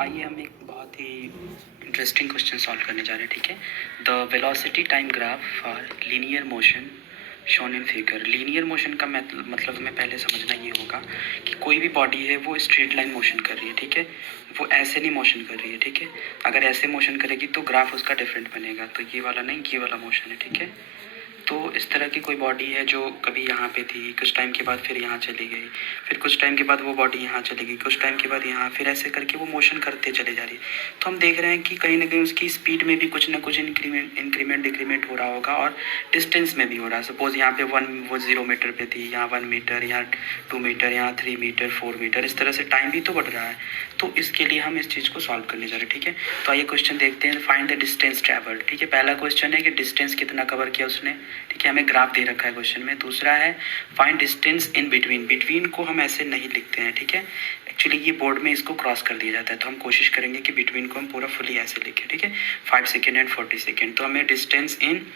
आइए हम एक बहुत ही इंटरेस्टिंग क्वेश्चन सॉल्व करने जा रहे हैं। ठीक है, the velocity time graph for linear motion shown in figure. Linear motion का मतलब हमें पहले समझना ये होगा कि कोई भी बॉडी है वो स्ट्रेट लाइन मोशन कर रही है। ठीक है, वो ऐसे नहीं मोशन कर रही है। ठीक है, अगर ऐसे मोशन करेगी तो ग्राफ उसका डिफरेंट बनेगा, तो ये वाला नहीं, ये वाला मोशन है। ठीक है, तो इस तरह की कोई बॉडी है जो कभी यहाँ पे थी, कुछ टाइम के बाद फिर यहाँ चली गई, फिर कुछ टाइम के बाद वो बॉडी यहाँ चली गई, कुछ टाइम के बाद यहाँ, फिर ऐसे करके वो मोशन करते चले जा रही है। तो हम देख रहे हैं कि कहीं ना कहीं उसकी स्पीड में भी कुछ ना कुछ इंक्रीमेंट डिक्रीमेंट हो रहा होगा, और डिस्टेंस में भी हो रहा है। सपोज यहाँ पे वो 0 मीटर पे थी, यहाँ 1 मीटर, यहाँ 2 मीटर, यहाँ 3 मीटर, 4 मीटर, इस तरह से टाइम भी तो बढ़ रहा है। तो इसके लिए हम इस चीज़ को सॉल्व करने जा रहे हैं। ठीक है, तो आइए क्वेश्चन देखते हैं। Find the distance travelled. ठीक है, पहला क्वेश्चन है कि डिस्टेंस कितना कवर किया उसने। ठीक है, हमें ग्राफ दे रखा है क्वेश्चन में। दूसरा है find distance in between. Between को हम ऐसे नहीं लिखते हैं। ठीक है, एक्चुअली ये बोर्ड में इसको क्रॉस कर दिया जाता है, तो हम कोशिश करेंगे कि बिटवीन को हम पूरा फुली ऐसे लिखें। ठीक है, 5 सेकेंड एंड 40 सेकेंड। तो हमें डिस्टेंस इन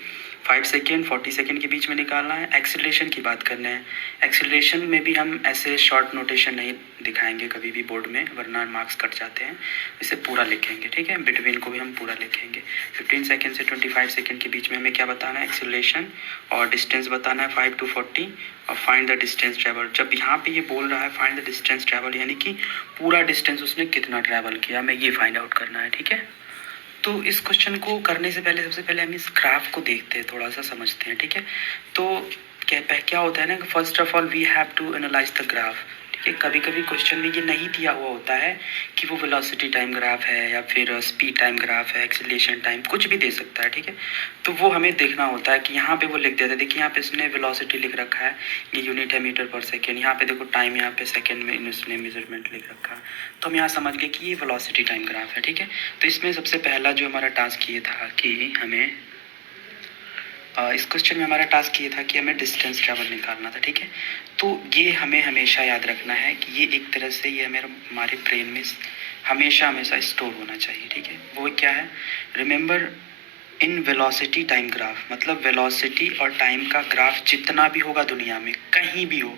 5 सेकेंड 40 सेकेंड के बीच में निकालना है। एक्सीलरेशन की बात करना है। एक्सीलरेशन में भी हम ऐसे शॉर्ट नोटेशन नहीं दिखाएंगे कभी भी बोर्ड में, वरना मार्क्स कट जाते हैं। इसे पूरा लिखेंगे। ठीक है, बिटवीन को भी हम पूरा लिखेंगे। 15 सेकेंड से 25 सेकेंड के बीच में हमें क्या बताना है, एक्सीलरेशन, और डिस्टेंस बताना है 5 to 40, और फाइंड द डिस्टेंस ट्रैवल। जब यहाँ पे ये बोल रहा है फाइंड द डिस्टेंस ट्रैवल, यानी कि पूरा डिस्टेंस उसने कितना ट्रैवल किया, हमें ये फाइंड आउट करना है। ठीक है, तो इस क्वेश्चन को करने से पहले सबसे पहले हम इस ग्राफ को देखते हैं, थोड़ा सा समझते हैं। ठीक है, तो क्या होता है ना, first of all we have to analyse the graph. ठीक है, कभी कभी क्वेश्चन में ये नहीं दिया हुआ होता है कि वो वेलोसिटी टाइम ग्राफ है या फिर स्पीड टाइम ग्राफ है, एक्सीलरेशन टाइम, कुछ भी दे सकता है। ठीक है, तो वो हमें देखना होता है कि यहाँ पे वो लिख देता है। देखिए यहाँ पे इसने वेलोसिटी लिख रखा है, ये यूनिट है मीटर पर सेकेंड। यहाँ पे देखो टाइम, यहाँ पे सेकेंड में इसने मेजरमेंट लिख रखा, तो हम यहाँ समझ गए कि ये वेलोसिटी टाइम ग्राफ है। ठीक है, तो इसमें सबसे पहला जो हमारा टास्क ये था कि हमें इस क्वेश्चन में हमारा टास्क ये था कि हमें डिस्टेंस ट्रैवल निकालना था। ठीक है, तो ये हमें हमेशा याद रखना है कि ये एक तरह से ये हमारे ब्रेन में हमेशा हमेशा स्टोर होना चाहिए। ठीक है, वो क्या है, remember in velocity time graph, मतलब वेलोसिटी और टाइम का ग्राफ जितना भी होगा दुनिया में, कहीं भी हो,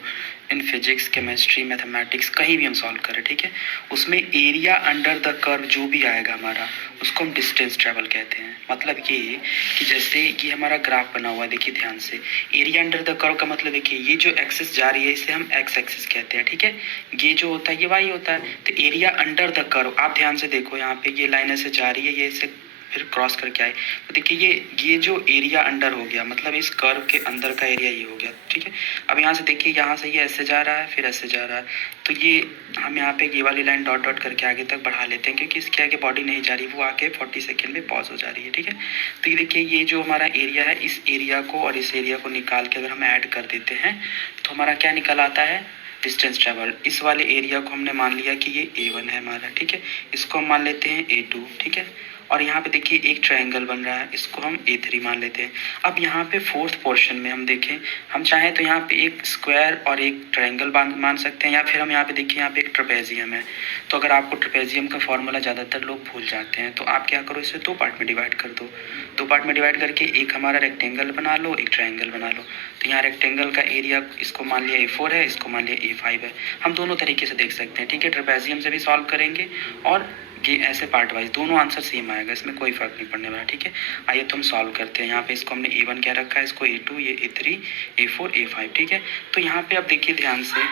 इन फिजिक्स, केमिस्ट्री, मैथमेटिक्स, कहीं भी हम सॉल्व करें, ठीक है, उसमें एरिया अंडर द कर्व जो भी आएगा हमारा, उसको हम डिस्टेंस ट्रैवल कहते हैं। मतलब ये कि जैसे कि हमारा ग्राफ बना हुआ है, देखिए ध्यान से, एरिया अंडर द कर्व का मतलब देखिए ये जो एक्सिस जा रही है इसे हम एक्स एक्सिस कहते हैं। ठीक है, ये जो होता है ये वाई होता है। तो एरिया अंडर द कर्व, आप ध्यान से देखो यहाँ पे ये लाइन ऐसे जा रही है, ये इसे फिर क्रॉस करके आए, तो देखिए ये जो एरिया अंडर हो गया, मतलब इस कर्व के अंदर का एरिया ये हो गया। ठीक है, अब यहाँ से देखिए, यहाँ से ये ऐसे जा रहा है, फिर ऐसे जा रहा है, तो ये हम यहाँ पे ये वाली लाइन डॉट डॉट करके आगे तक बढ़ा लेते हैं, क्योंकि इसके आगे बॉडी नहीं जा रही, वो आके 40 सेकेंड में पॉज हो जा रही है। ठीक है, तो ये देखिए ये जो हमारा एरिया है, इस एरिया को और इस एरिया को निकाल के अगर हम ऐड कर देते हैं तो हमारा क्या निकल आता है, डिस्टेंस ट्रैवल। इस वाले एरिया को हमने मान लिया कि ये A1 है हमारा। ठीक है, इसको हम मान लेते हैं A2। ठीक है, और यहाँ पे देखिए एक ट्रायंगल बन रहा है, इसको हम A3 मान लेते हैं। अब यहाँ पे फोर्थ पोर्शन में हम देखें, हम चाहें तो यहाँ पे एक स्क्वायर और एक ट्रायंगल मान सकते हैं, या फिर हम यहाँ पे देखिए, यहाँ पे एक ट्रेपेजियम है। तो अगर आपको ट्रेपेजियम का फॉर्मूला ज़्यादातर लोग भूल जाते हैं, तो आप क्या करो, इसे 2 पार्ट में डिवाइड कर दो। 2 पार्ट में डिवाइड करके एक हमारा रेक्टेंगल बना लो, एक ट्रायंगल बना लो। तो यहाँ रेक्टेंगल का एरिया, इसको मान लिया A4 है, इसको मान लिया A5 है। हम दोनों तरीके से देख सकते हैं। ठीक है, ट्रेपेजियम से भी सॉल्व करेंगे और ये ऐसे पार्ट वाइज, दोनों आंसर सेम आएगा, इसमें कोई फर्क नहीं पड़ने वाला। ठीक है, आइए तो हम सॉल्व करते हैं। यहाँ पे इसको हमने A1 क्या रखा है, इसको A2, ये A3, A4, A5। ठीक है, तो यहाँ पे अब देखिए ध्यान से,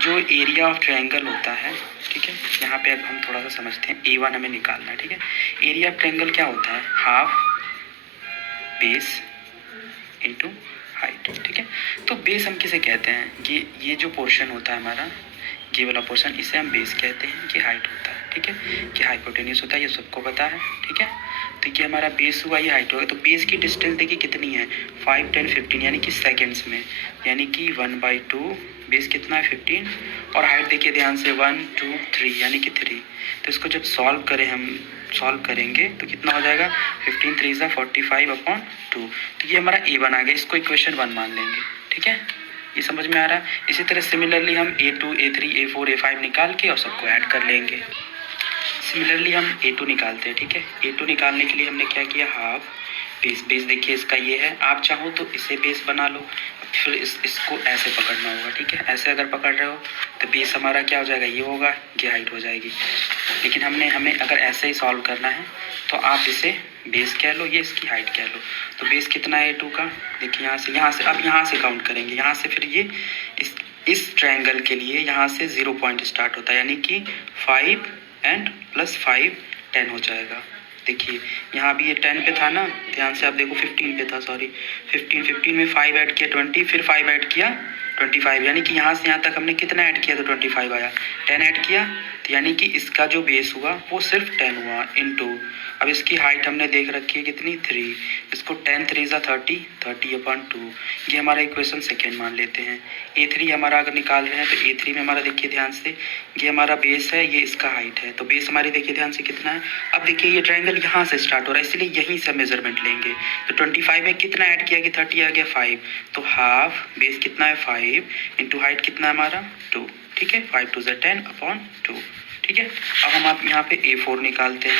जो एरिया ऑफ ट्रायंगल होता है, ठीक है, यहाँ पे अब हम थोड़ा सा समझते हैं। A1 हमें निकालना है। ठीक है, एरिया ऑफ ट्रायंगल क्या होता है, हाफ बेस इंटू हाइट। ठीक है, तो बेस हम किसे कहते हैं, ये जो पोर्शन होता है हमारा, ये वाला पोर्शन, इसे हम बेस कहते हैं। कि हाइट होता है, ठीक है, कि हाइपोटेन्यूज होता है, ये सबको पता है। ठीक है, तो ये हमारा बेस हुआ, ये हाइट होगा। तो बेस की डिस्टेंस देखिए कितनी है, 5, 10, 15, यानी कि सेकेंड्स में, यानी कि 1/2, बेस कितना है 15, और हाइट देखिए ध्यान से 1, 2, 3, यानी कि 3। तो इसको जब सॉल्व करेंगे तो कितना हो जाएगा, 15 3 45/2। तो ये हमारा A1 आ गया, इसको इक्वेशन 1 मान लेंगे। ठीक है, ये समझ में आ रहा है। इसी तरह सिमिलरली हम A2, A3, A4, A5 निकाल के और सबको ऐड कर लेंगे। सिमिलरली हम A2 निकालते हैं। ठीक है, A2 निकालने के लिए हमने क्या किया, हाफ बेस देखिए इसका ये है, आप चाहो तो इसे बेस बना लो। फिर इसको ऐसे पकड़ना होगा, ठीक है। ऐसे अगर पकड़ रहे हो तो बेस हमारा क्या हो जाएगा, ये होगा, ये हाइट हो जाएगी। लेकिन हमें अगर ऐसे ही सॉल्व करना है तो आप इसे बेस कह लो, ये इसकी हाइट कह लो। तो बेस कितना है A2 का, देखिए यहाँ से अब यहाँ से काउंट करेंगे, यहाँ से फिर ये इस ट्रायंगल के लिए यहाँ से 0 पॉइंट स्टार्ट होता है, यानी कि 5 एंड प्लस 5 10 हो जाएगा। देखिए यहाँ भी ये 10 पे था ना, ध्यान से आप देखो 15 पे था, सॉरी 15 में 5 ऐड किया 20, फिर 5 ऐड किया 25, यानी कि यहाँ से यहाँ तक हमने कितना ऐड किया तो 25 आया। 10 ऐड किया तो यानी कि इसका जो बेस हुआ वो सिर्फ 10 हुआ इनटू, अब इसकी हाइट हमने देख रखी है कितनी 3, इसको 10 3 ज़ा 30/2, ये हमारा इक्वेशन सेकेंड मान लेते हैं। A3 हमारा अगर निकाल रहे हैं तो A3 में हमारा देखिए ध्यान से, ये हमारा बेस है, ये इसका हाइट है, तो बेस हमारी देखिए ध्यान से कितना है। अब देखिए ये ट्रायंगल यहाँ से स्टार्ट हो रहा है, इसलिए यहीं से मेजरमेंट लेंगे। तो 25 में कितना ऐड किया कि 30 आ गया 5, तो हाफ बेस कितना है 5 इंटू हाइट कितना है हमारा 2, ठीक है। 5 2 ज़ा 10/2, ठीक है। अब हम आप यहाँ पे A4 निकालते हैं।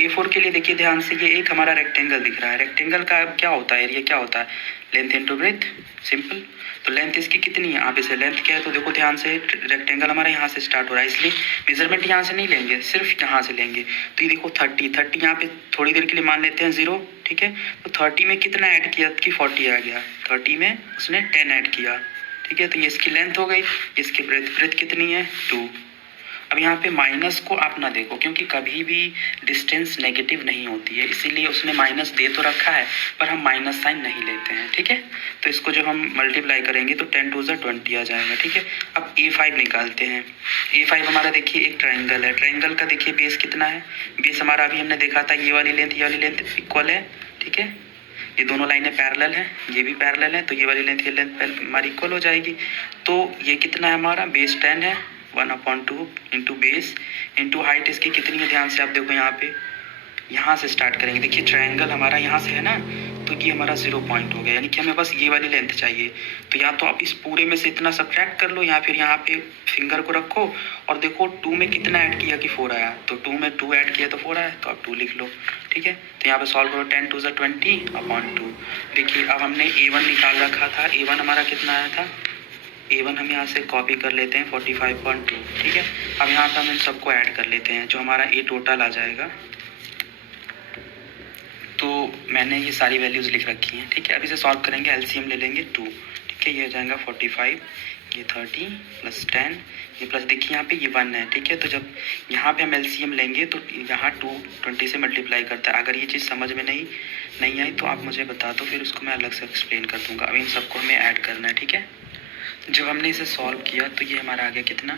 A4 के लिए देखिए ध्यान से, ये एक हमारा रेक्टेंगल दिख रहा है, रेक्टेंगल का क्या होता है, एरिया क्या होता है, लेंथ इंटू ब्रेथ, सिंपल। तो लेंथ इसकी कितनी है, आप इसे लेंथ क्या है तो देखो ध्यान से, रेक्टेंगल हमारा यहाँ से स्टार्ट हो रहा है, इसलिए मेजरमेंट यहाँ से नहीं लेंगे, सिर्फ यहाँ से लेंगे। तो ये देखो 30 यहाँ पे थोड़ी देर के लिए मान लेते हैं 0, ठीक है। तो 30 में कितना ऐड किया कि 40 आ गया, 30 में उसने 10 ऐड किया, ठीक है। तो ये इसकी लेंथ हो गई, इसकी ब्रेथ कितनी है 2। अब यहाँ पे माइनस को आप ना देखो, क्योंकि कभी भी डिस्टेंस नेगेटिव नहीं होती है, इसीलिए उसने माइनस दे तो रखा है पर हम माइनस साइन नहीं लेते हैं, ठीक है। तो इसको जब हम मल्टीप्लाई करेंगे तो 10 2 ज़ा 20 आ जाएगा, ठीक है। अब A5 निकालते हैं। A5 हमारा देखिए एक ट्राइंगल है, ट्राइंगल का देखिए बेस कितना है, बेस हमारा अभी हमने देखा था ये वाली लेंथ इक्वल है, ठीक है। ये दोनों लाइनें पैरेलल हैं, ये भी पैरेलल है, तो ये वाली लेंथ ये लेंथ हमारी इक्वल हो जाएगी। तो ये कितना है हमारा, बेस 10 है, 1/2 इंटू बेस इंटू हाइट इसकी कितनी है, ध्यान से आप देखो यहाँ पे, यहाँ से स्टार्ट करेंगे। देखिए ट्रायंगल हमारा यहाँ से है ना, तो ये हमारा 0 पॉइंट हो गया, यानी कि हमें बस ये वाली लेंथ चाहिए। तो या तो आप इस पूरे में से इतना सब्ट्रैक्ट कर लो, या फिर यहाँ पे फिंगर को रखो और देखो 2 में कितना ऐड किया कि 4 आया, तो 2 में 2 ऐड किया तो 4 आया, तो आप 2 लिख लो, ठीक है। तो यहाँ पे सॉल्व करो, 10 2 ज़ा 20/2। देखिए अब हमने A1 निकाल रखा था, A1 हमारा कितना आया था, A1 हम यहाँ से कॉपी कर लेते हैं 45.2, ठीक है। अब यहाँ पे हम इन सबको ऐड कर लेते हैं, जो हमारा A टोटल आ जाएगा। तो मैंने ये सारी वैल्यूज़ लिख रखी हैं, ठीक है। अब इसे सॉल्व करेंगे, LCM ले लेंगे 2, ठीक है। ये हो जाएगा 45, ये 30 प्लस 10, ये प्लस देखिए यहाँ पे ये 1 है, ठीक है। तो जब यहाँ पे हम LCM लेंगे तो यहाँ 2 20 से मल्टीप्लाई करता है। अगर ये चीज़ समझ में नहीं आई तो आप मुझे बता दो, फिर उसको मैं अलग से एक्सप्लेन कर दूँगा। अब इन सबको हमें ऐड करना है, ठीक है। जब हमने इसे सॉल्व किया तो ये हमारा आ गया कितना,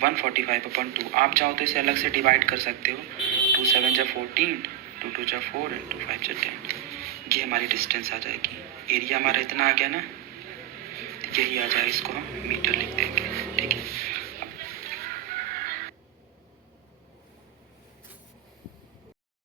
145/2। आप चाहो तो इसे अलग से डिवाइड कर सकते हो, 2 7 ज़ा 14, 2 2 ज़ा 4 एंड 2 5 ज़ा 10। ये हमारी डिस्टेंस आ जाएगी। एरिया हमारा इतना आ गया ना, यही आ जाए, इसको हम मीटर लिख देंगे।